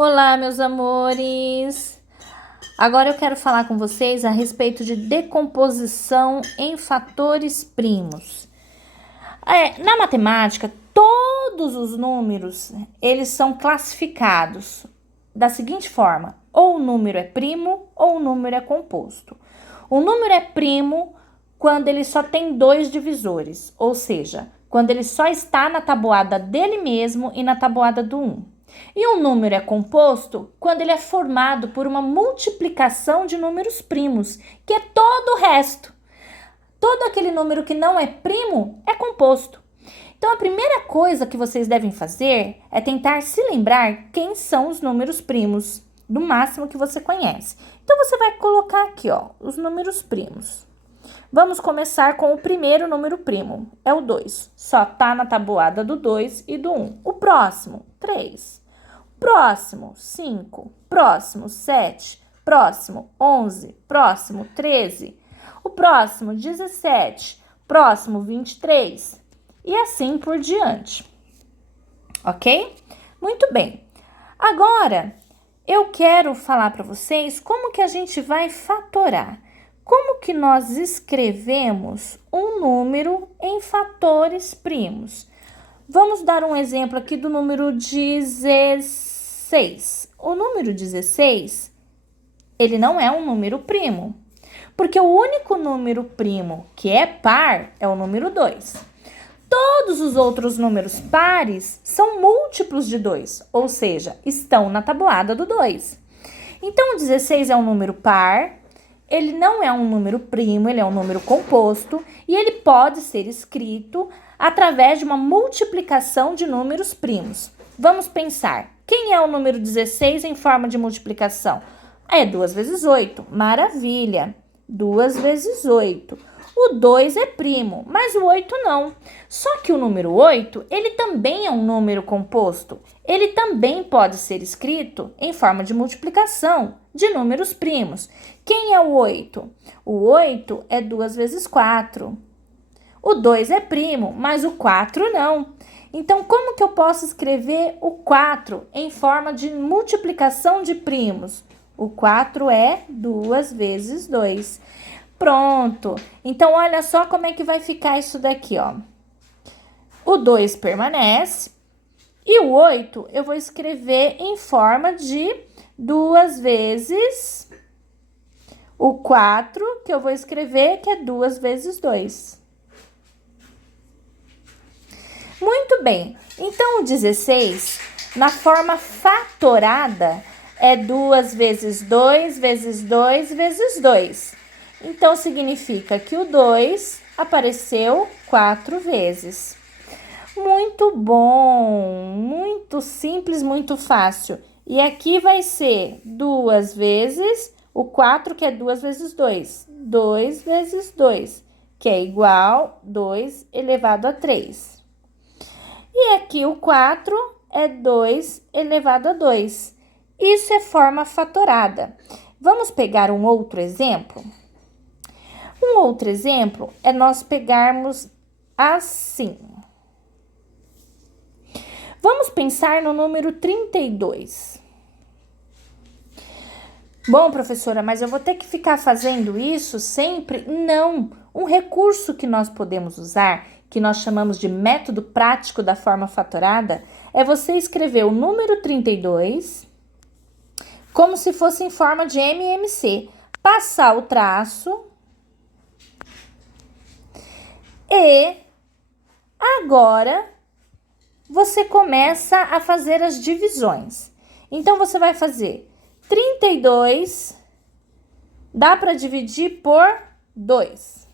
Olá, meus amores! Agora eu quero falar com vocês a respeito de decomposição em fatores primos. Na matemática, todos os números, eles são classificados da seguinte forma: ou o número é primo ou o número é composto. O número é primo quando ele só tem dois divisores, ou seja, quando ele só está na tabuada dele mesmo e na tabuada do 1. E um número é composto quando ele é formado por uma multiplicação de números primos, que é todo o resto. Todo aquele número que não é primo é composto. Então, a primeira coisa que vocês devem fazer é tentar se lembrar quem são os números primos, do máximo que você conhece. Então, você vai colocar aqui, ó, os números primos. Vamos começar com o primeiro número primo, é o 2. Só tá na tabuada do 2 e do 1. O próximo, 3. Próximo, 5. Próximo, 7. Próximo, 11. Próximo, 13. O próximo, 17. Próximo, 23. E assim por diante. Ok? Muito bem. Agora, eu quero falar para vocês como que a gente vai fatorar. Como que nós escrevemos um número em fatores primos? Vamos dar um exemplo aqui do número 16. O número 16, ele não é um número primo, porque o único número primo que é par é o número 2. Todos os outros números pares são múltiplos de 2, ou seja, estão na tabuada do 2. Então, o 16 é um número par, ele não é um número primo, ele é um número composto e ele pode ser escrito através de uma multiplicação de números primos. Vamos pensar, quem é o número 16 em forma de multiplicação? É 2 vezes 8, maravilha, 2 vezes 8. O 2 é primo, mas o 8 não. Só que o número 8, ele também é um número composto. Ele também pode ser escrito em forma de multiplicação de números primos. Quem é o 8? O 8 é 2 vezes 4. O 2 é primo, mas o 4 não. Então, como que eu posso escrever o 4 em forma de multiplicação de primos? O 4 é 2 vezes 2. Pronto. Então, olha só como é que vai ficar isso daqui, ó. O 2 permanece e o 8 eu vou escrever em forma de 2 vezes o 4, que eu vou escrever que é 2 vezes 2. Muito bem. Então, o 16, na forma fatorada, é 2 vezes 2 vezes 2 vezes 2. Então, significa que o 2 apareceu 4 vezes. Muito bom, muito simples, muito fácil. E aqui vai ser 2 vezes o 4, que é 2 vezes 2. 2 vezes 2, que é igual 2 elevado a 3. E aqui o 4 é 2 elevado a 2. Isso é forma fatorada. Vamos pegar um outro exemplo? Um outro exemplo é nós pegarmos assim. Vamos pensar no número 32. Bom, professora, mas eu vou ter que ficar fazendo isso sempre? Não. Um recurso que nós podemos usar, que nós chamamos de método prático da forma fatorada, é você escrever o número 32 como se fosse em forma de MMC. Passar o traço e agora você começa a fazer as divisões. Então, você vai fazer 32, dá para dividir por 2.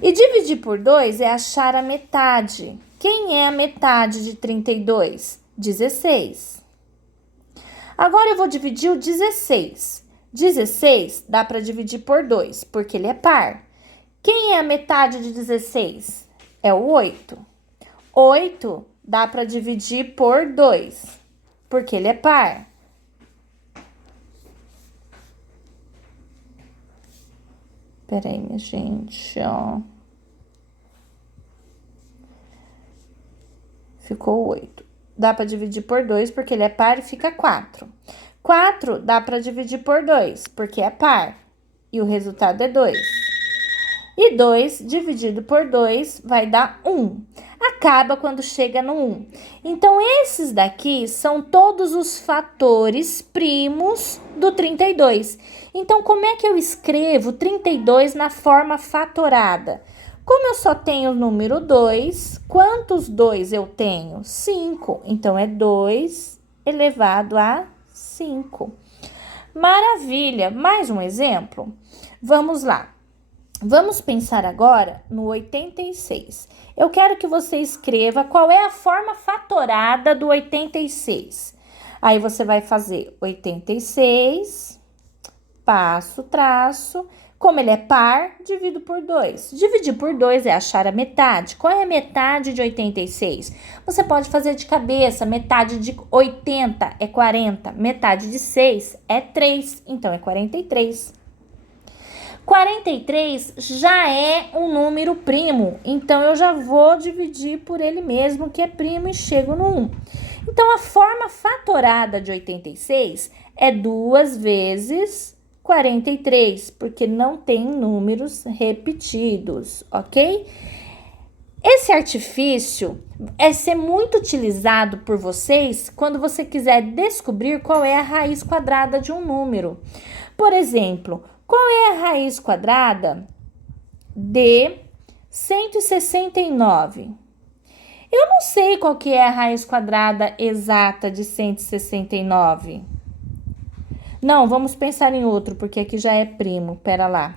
E dividir por 2 é achar a metade. Quem é a metade de 32? 16. Agora, eu vou dividir o 16. 16 dá para dividir por 2, porque ele é par. Quem é a metade de 16? É o 8. 8 dá para dividir por 2, porque ele é par. Peraí, minha gente, ó. Ficou 8. dá para dividir por 2, porque ele é par e fica 4. 4 dá para dividir por 2, porque é par, e o resultado é 2. E 2 dividido por 2 vai dar 1. Acaba quando chega no 1. Então, esses daqui são todos os fatores primos do 32. Então, como é que eu escrevo 32 na forma fatorada? Como eu só tenho o número 2, quantos 2 eu tenho? 5. Então, é 2 elevado a 5. Maravilha! Mais um exemplo? Vamos lá. Vamos pensar agora no 86. Eu quero que você escreva qual é a forma fatorada do 86. Aí você vai fazer 86, passo, traço. Como ele é par, divido por 2. Dividir por 2 é achar a metade. Qual é a metade de 86? Você pode fazer de cabeça. Metade de 80 é 40. Metade de 6 é 3. Então, é 43. 43 já é um número primo, então eu já vou dividir por ele mesmo, que é primo, e chego no 1. Então, a forma fatorada de 86 é 2 vezes 43, porque não tem números repetidos, ok? Esse artifício é ser muito utilizado por vocês quando você quiser descobrir qual é a raiz quadrada de um número. Por exemplo, qual é a raiz quadrada de 169? Eu não sei qual que é a raiz quadrada exata de 169. Não, vamos pensar em outro, porque aqui já é primo. Pera lá.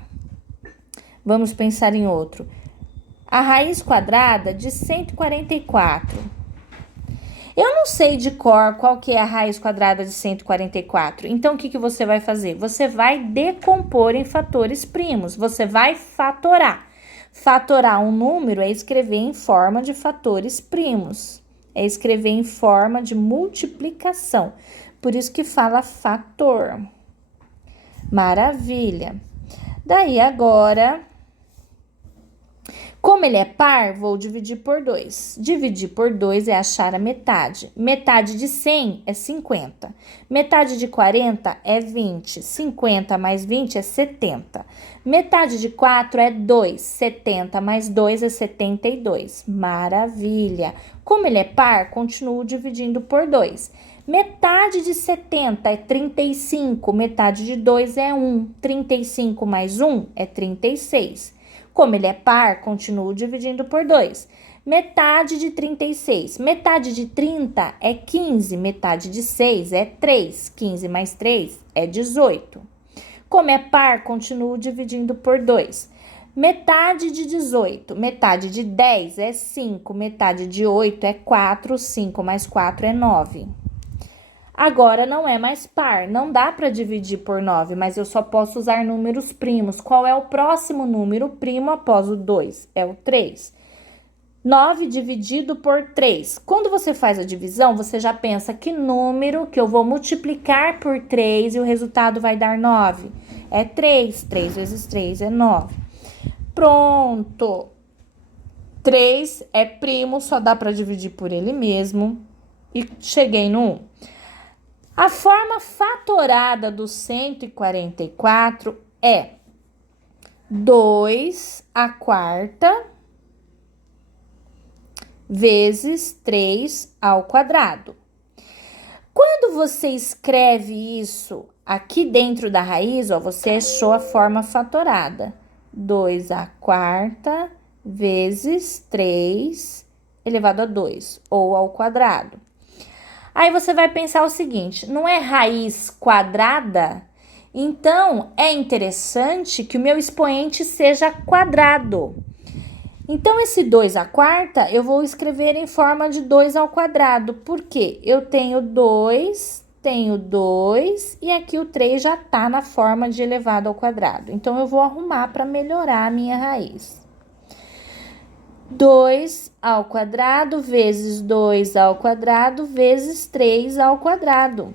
Vamos pensar em outro. A raiz quadrada de 144. Eu não sei de cor qual que é a raiz quadrada de 144. Então, o que você vai fazer? Você vai decompor em fatores primos. Você vai fatorar. Fatorar um número é escrever em forma de fatores primos. É escrever em forma de multiplicação. Por isso que fala fator. Maravilha. Daí, agora, como ele é par, vou dividir por 2. Dividir por 2 é achar a metade. Metade de 100 é 50. Metade de 40 é 20. 50 mais 20 é 70. Metade de 4 é 2. 70 mais 2 é 72. Maravilha! Como ele é par, continuo dividindo por 2. Metade de 70 é 35. Metade de 2 é 1. 35 mais 1 é 36. Como ele é par, continuo dividindo por 2. Metade de 36. Metade de 30 é 15. Metade de 6 é 3. 15 mais 3 é 18. Como é par, continuo dividindo por 2. Metade de 18. Metade de 10 é 5. Metade de 8 é 4. 5 mais 4 é 9. Agora não é mais par, não dá para dividir por 9, mas eu só posso usar números primos. Qual é o próximo número primo após o 2? É o 3. 9 dividido por 3. Quando você faz a divisão, você já pensa que número que eu vou multiplicar por 3 e o resultado vai dar 9. É 3. 3 vezes 3 é 9. Pronto. 3 é primo, só dá para dividir por ele mesmo. E cheguei no 1. A forma fatorada do 144 é 2 à quarta vezes 3 ao quadrado. Quando você escreve isso aqui dentro da raiz, ó, você achou a forma fatorada. 2 à quarta vezes 3 elevado a 2, ou ao quadrado. Aí você vai pensar o seguinte, não é raiz quadrada? Então, é interessante que o meu expoente seja quadrado. Então, esse 2 à quarta, eu vou escrever em forma de 2 ao quadrado. Por quê? Eu tenho 2 e aqui o 3 já tá na forma de elevado ao quadrado. Então, eu vou arrumar para melhorar a minha raiz. 2 ao quadrado vezes 2 ao quadrado vezes 3 ao quadrado.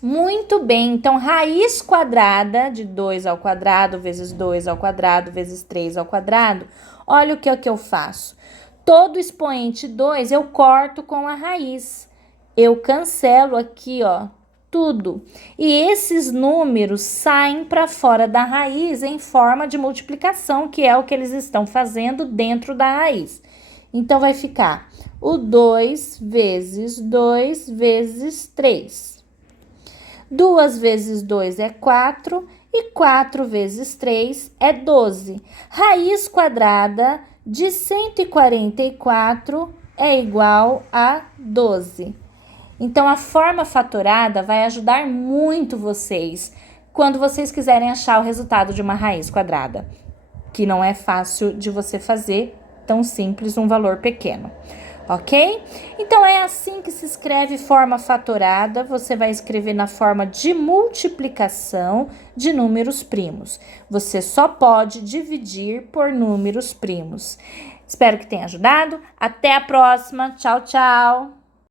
Muito bem, então, raiz quadrada de 2 ao quadrado vezes 2 ao quadrado vezes 3 ao quadrado. Olha o que é que eu faço. Todo expoente 2 eu corto com a raiz. eu cancelo aqui, ó, tudo. E esses números saem para fora da raiz em forma de multiplicação, que é o que eles estão fazendo dentro da raiz. Então, vai ficar o 2 vezes 2 vezes 3. 2 vezes 2 é 4 e 4 vezes 3 é 12. Raiz quadrada de 144 é igual a 12. Então, a forma fatorada vai ajudar muito vocês quando vocês quiserem achar o resultado de uma raiz quadrada, que não é fácil de você fazer, tão simples, um valor pequeno, ok? Então, é assim que se escreve forma fatorada. Você vai escrever na forma de multiplicação de números primos. Você só pode dividir por números primos. Espero que tenha ajudado. Até a próxima. Tchau, tchau!